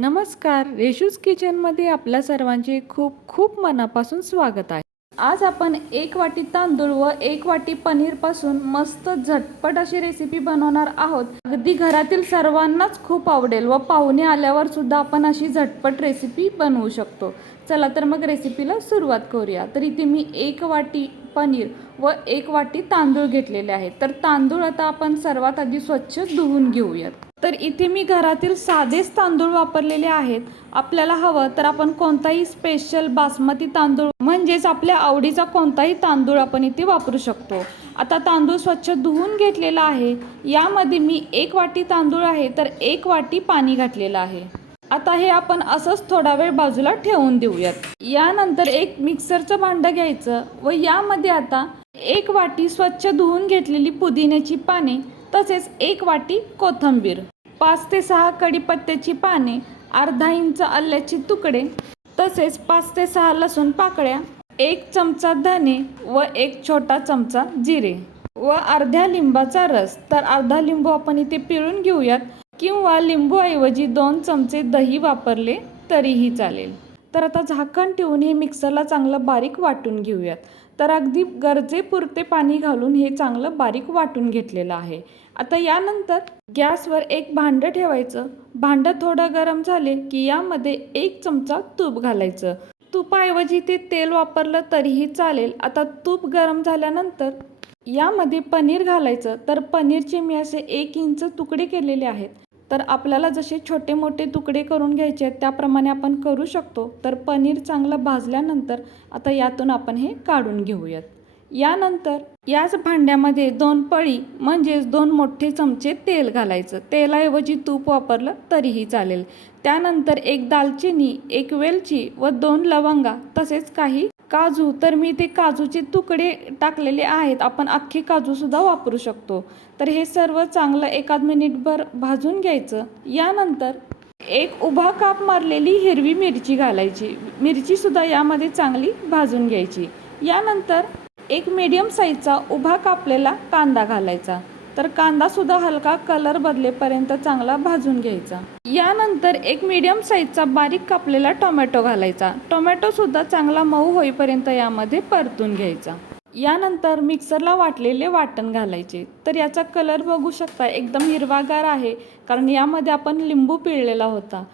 नमस्कार. रेशूज किचनमध्ये आपल्या सर्वांचे खूप खूप मनापासून स्वागत आहे. आज आपण एक वाटी तांदूळ व एक वाटी पनीरपासून मस्त झटपट अशी रेसिपी बनवणार आहोत. अगदी घरातील सर्वांनाच खूप आवडेल व पाहुणे आल्यावर सुद्धा आपण अशी झटपट रेसिपी बनवू शकतो. चला तर मग रेसिपीला सुरुवात करूया. तर इथे मी एक वाटी पनीर व एक वाटी तांदूळ घेतलेले आहेत. तर तांदूळ आता आपण सर्वात आधी स्वच्छ धुवून घेऊयात. तर इथे मी घरातील साधेच तांदूळ वापरलेले आहेत. आपल्याला हवं तर आपण कोणताही स्पेशल बासमती तांदूळ म्हणजेच आपल्या आवडीचा कोणताही तांदूळ आपण इथे वापरू शकतो. आता तांदूळ स्वच्छ धुवून घेतलेला आहे. यामध्ये मी एक वाटी तांदूळ आहे तर एक वाटी पाणी घातलेलं आहे. आता हे आपण असंच थोडा वेळ बाजूला ठेवून देऊयात. यानंतर एक मिक्सरचं भांडं घ्यायचं व यामध्ये आता एक वाटी स्वच्छ धुवून घेतलेली पुदिन्याची पाने तसेच एक वाटी कोथंबीर पाच ते सहा कढीपत्त्याची पाने अर्धा इंच आल्याचे तुकडे तसेच पाच ते सहा लसूण पाकळ्या एक चमचा धने व एक छोटा चमचा जिरे व अर्ध्या लिंबाचा रस. तर अर्धा लिंबू आपण इथे पिळून घेऊयात किंवा लिंबूऐवजी दोन चमचे दही वापरले तरीही चालेल. तर आता झाकण ठेवून हे मिक्सरला चांगलं बारीक वाटून घेऊयात. तर अगदी गरजेपुरते पाणी घालून हे चांगलं बारीक वाटून घेतलेलं आहे. आता यानंतर गॅसवर एक भांडं ठेवायचं. भांडं थोडं गरम झाले की यामध्ये एक चमचा तूप घालायचं. तुपाऐवजी ते तेल वापरलं तरीही चालेल. आता तूप गरम झाल्यानंतर यामध्ये पनीर घालायचं. तर पनीरचे मी असे एक इंच तुकडे केलेले आहेत. तर आपल्याला जसे छोटे मोठे तुकडे करून घ्यायचे आहेत त्याप्रमाणे आपण करू शकतो. तर पनीर चांगलं भाजल्यानंतर आता यातून आपण हे काढून घेऊयात. यानंतर याच भांड्यामध्ये दोन पळी म्हणजेच दोन मोठे चमचे तेल घालायचं. तेलाऐवजी तूप वापरलं तरीही चालेल. त्यानंतर एक दालचिनी एक वेलची व दोन लवंगा तसेच काही काजू तर मी ते काजूचे तुकडे टाकलेले आहेत. आपण अख्खे काजूसुद्धा वापरू शकतो. तर हे सर्व चांगलं एकाद मिनिटभर भाजून घ्यायचं. यानंतर एक उभा काप मारलेली हिरवी मिरची घालायची. मिरचीसुद्धा यामध्ये चांगली भाजून घ्यायची. यानंतर एक मीडियम साईजचा उभा कापलेला कांदा घालायचा. तर कांदासुद्धा हलका कलर बदलेपर्यंत चांगला भाजून घ्यायचा. यानंतर एक मीडियम साईजचा बारीक कापलेला टोमॅटो घालायचा. टोमॅटोसुद्धा चांगला मऊ होईपर्यंत यामध्ये परतून घ्यायचा. यानंतर मिक्सरला वाटलेले वाटण घालायचे. तर याचा कलर बघू शकता एकदम हिरवागार आहे कारण यामध्ये आपण लिंबू पिळलेला होता.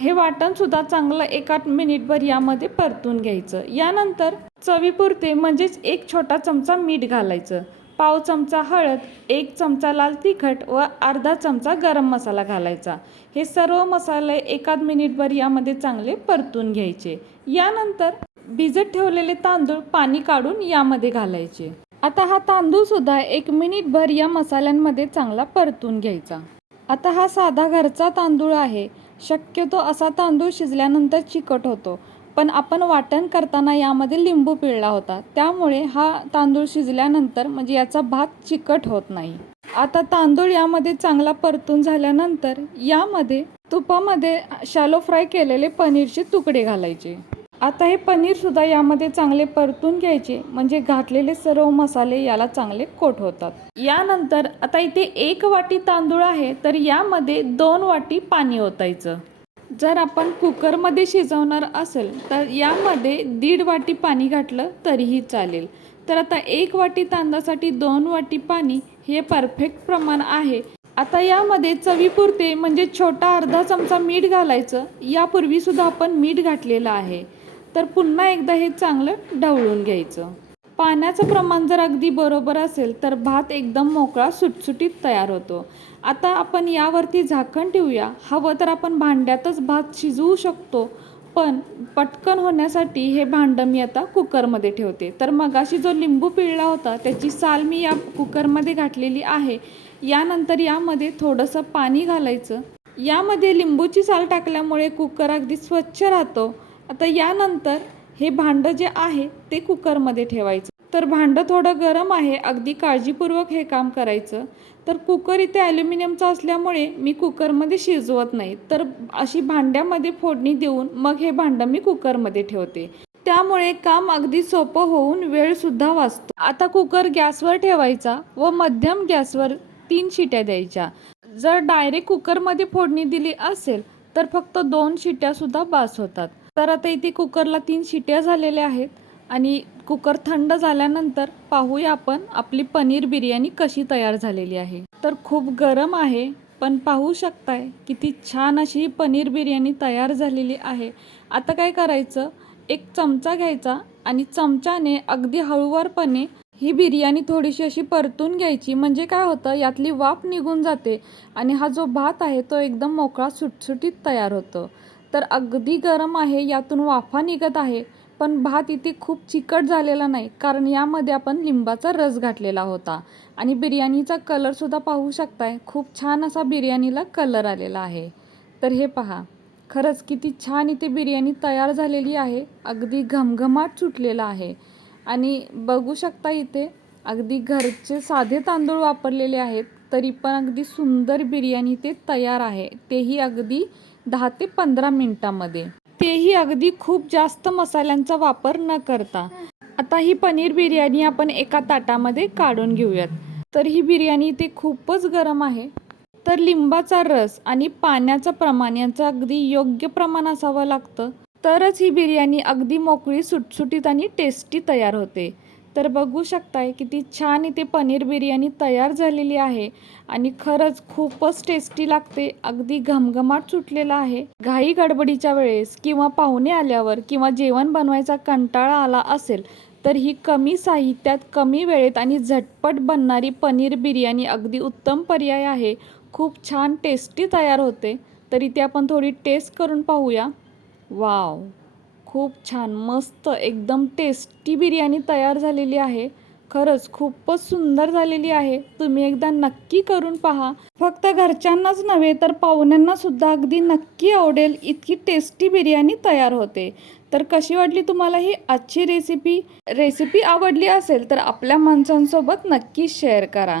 हे वाटण सुद्धा चांगलं एका मिनिटभर यामध्ये परतून घ्यायचं. यानंतर चवीपुरते म्हणजेच एक छोटा चमचा मीठ घालायचं. पाव चमचा हळद एक चमचा लाल तिखट व अर्धा चमचा गरम मसाला घालायचा. हे सर्व मसाले एकाद मिनिटभर यामध्ये चांगले परतून घ्यायचे. यानंतर भिजत ठेवलेले तांदूळ पाणी काढून यामध्ये घालायचे. आता हा तांदूळसुद्धा एक मिनिटभर या मसाल्यांमध्ये चांगला परतून घ्यायचा. आता हा साधा घरचा तांदूळ आहे. शक्यतो असा तांदूळ शिजल्यानंतर चिकट होतो. पण आपण वाटण करताना यामध्ये लिंबू पिळला होता. त्यामुळे हा तांदूळ शिजल्यानंतर म्हणजे याचा भात चिकट होत नाही. आता तांदूळ यामध्ये चांगला परतून झाल्यानंतर यामध्ये तुपामध्ये शालो फ्राय केलेले पनीरचे तुकडे घालायचे. आता हे पनीर सुद्धा यामध्ये चांगले परतून घ्यायचे. म्हणजे घातलेले सर्व मसाले याला चांगले कोट होतात. यानंतर आता इथे एक वाटी तांदूळ आहे. तर यामध्ये दोन वाटी पाणी ओतायचं. जर आपण कुकरमध्ये शिजवणार असेल तर यामध्ये दीड वाटी पाणी घातलं तरीही चालेल. तर आता एक वाटी तांदळासाठी दोन वाटी पाणी हे परफेक्ट प्रमाण आहे. आता यामध्ये चवीपुरते म्हणजे छोटा अर्धा चमचा मीठ घालायचं. यापूर्वीसुद्धा आपण मीठ घातलेलं आहे. तर पुन्हा एकदा हे चांगलं ढवळून घ्यायचं. पाण्याचं प्रमाण जर अगदी बरोबर असेल तर भात एकदम मोकळा सुटसुटीत तयार होतो. आता आपण यावरती झाकण ठेवूया. हवं तर आपण भांड्यातच भात शिजवू शकतो पण पटकन होण्यासाठी हे भांडं मी आता कुकरमध्ये ठेवते. तर मगाशी जो लिंबू पिळला होता त्याची साल मी या कुकरमध्ये घातलेली आहे. यानंतर यामध्ये थोडंसं पाणी घालायचं. यामध्ये लिंबूची साल टाकल्यामुळे कुकर अगदी स्वच्छ राहतो. आता यानंतर हे भांडं जे आहे ते कुकरमध्ये ठेवायचं. तर भांडं थोडं गरम आहे अगदी काळजीपूर्वक हे काम करायचं. तर कुकर इथे ॲल्युमिनियमचा असल्यामुळे मी कुकरमध्ये शिजवत नाही. तर अशी भांड्यामध्ये फोडणी देऊन मग हे भांडं मी कुकरमध्ये ठेवते. त्यामुळे काम अगदी सोपं होऊन वेळसुद्धा वाचतो. आता कुकर गॅसवर ठेवायचा व मध्यम गॅसवर तीन शिट्या द्यायच्या. जर डायरेक्ट कुकरमध्ये फोडणी दिली असेल तर फक्त दोन शिट्यासुद्धा बास होतात. तर आता इथे कुकरला तीन शिट्या झालेल्या आहेत. आणि कुकर थंड झाल्यानंतर पाहूया आपण आपली पनीर बिर्याणी कशी तयार झालेली आहे. तर खूप गरम आहे पण पाहू शकताय किती छान अशी ही पनीर बिर्याणी तयार झालेली आहे. आता काय करायचं? एक चमचा घ्यायचा आणि चमच्याने अगदी हळूवारपणे ही बिर्याणी थोडीशी अशी परतून घ्यायची. म्हणजे काय होतं? यातली वाफ निघून जाते आणि हा जो भात आहे तो एकदम मोकळा सुटसुटीत तयार होतो. तर अगदी गरम आहे यातून वाफा निघत आहे. पण भात इथे खूप चिकट झालेला नाही कारण यामध्ये आपण लिंबाचा रस घातलेला होता. आणि बिर्याणीचा कलरसुद्धा पाहू शकताय खूप छान असा बिर्याणीला कलर आलेला आहे. तर हे पहा खरंच किती छान इथे बिर्याणी तयार झालेली आहे अगदी घमघमाट सुटलेला आहे. आणि बघू शकता इथे अगदी घरचे साधे तांदूळ वापरलेले आहेत तरी पण अगदी सुंदर बिर्याणी ते तयार आहे तेही अगदी दहा ते पंधरा मिनटामध्ये. तेही अगदी खूप जास्त मसाल्यांचा वापर न करता. आता ही पनीर बिर्याणी आपण एका ताटामध्ये काढून घेऊयात. तर ही बिर्याणी ते खूपच गरम आहे. तर लिंबाचा रस आणि पाण्याचं प्रमाण यांचं अगदी योग्य प्रमाण असावं लागतं. तरच ही बिर्याणी अगदी मोकळी सुटसुटीत आणि टेस्टी तयार होते. तर बघू शकताय किती छान इथे पनीर बिर्याणी तयार झालेली आहे. आणि खरंच खूपच टेस्टी लागते. अगदी घमघमाट सुटलेला आहे. घाई गडबडीच्या वेळेस किंवा पाहुणे आल्यावर किंवा जेवण बनवायचा कंटाळा आला असेल तर ही कमी साहित्यात कमी वेळेत आणि झटपट बनणारी पनीर बिर्याणी अगदी उत्तम पर्याय आहे. खूप छान टेस्टी तयार होते. तर इथे आपण थोडी टेस्ट करून पाहूया. वाव! खूप छान मस्त एकदम टेस्टी बिर्याणी तयार झालेली आहे. खरंच खूपच सुंदर झालेली आहे. तुम्ही एकदा नक्की करून पहा. फक्त घरच्यांनाच नव्हे तर पाहुण्यांना सुद्धा अगदी नक्की आवडेल इतकी टेस्टी बिर्याणी तयार होते. तर कशी वाटली तुम्हाला ही आजची रेसिपी रेसिपी आवडली असेल तर आपल्या माणसांसोबत नक्की शेअर करा.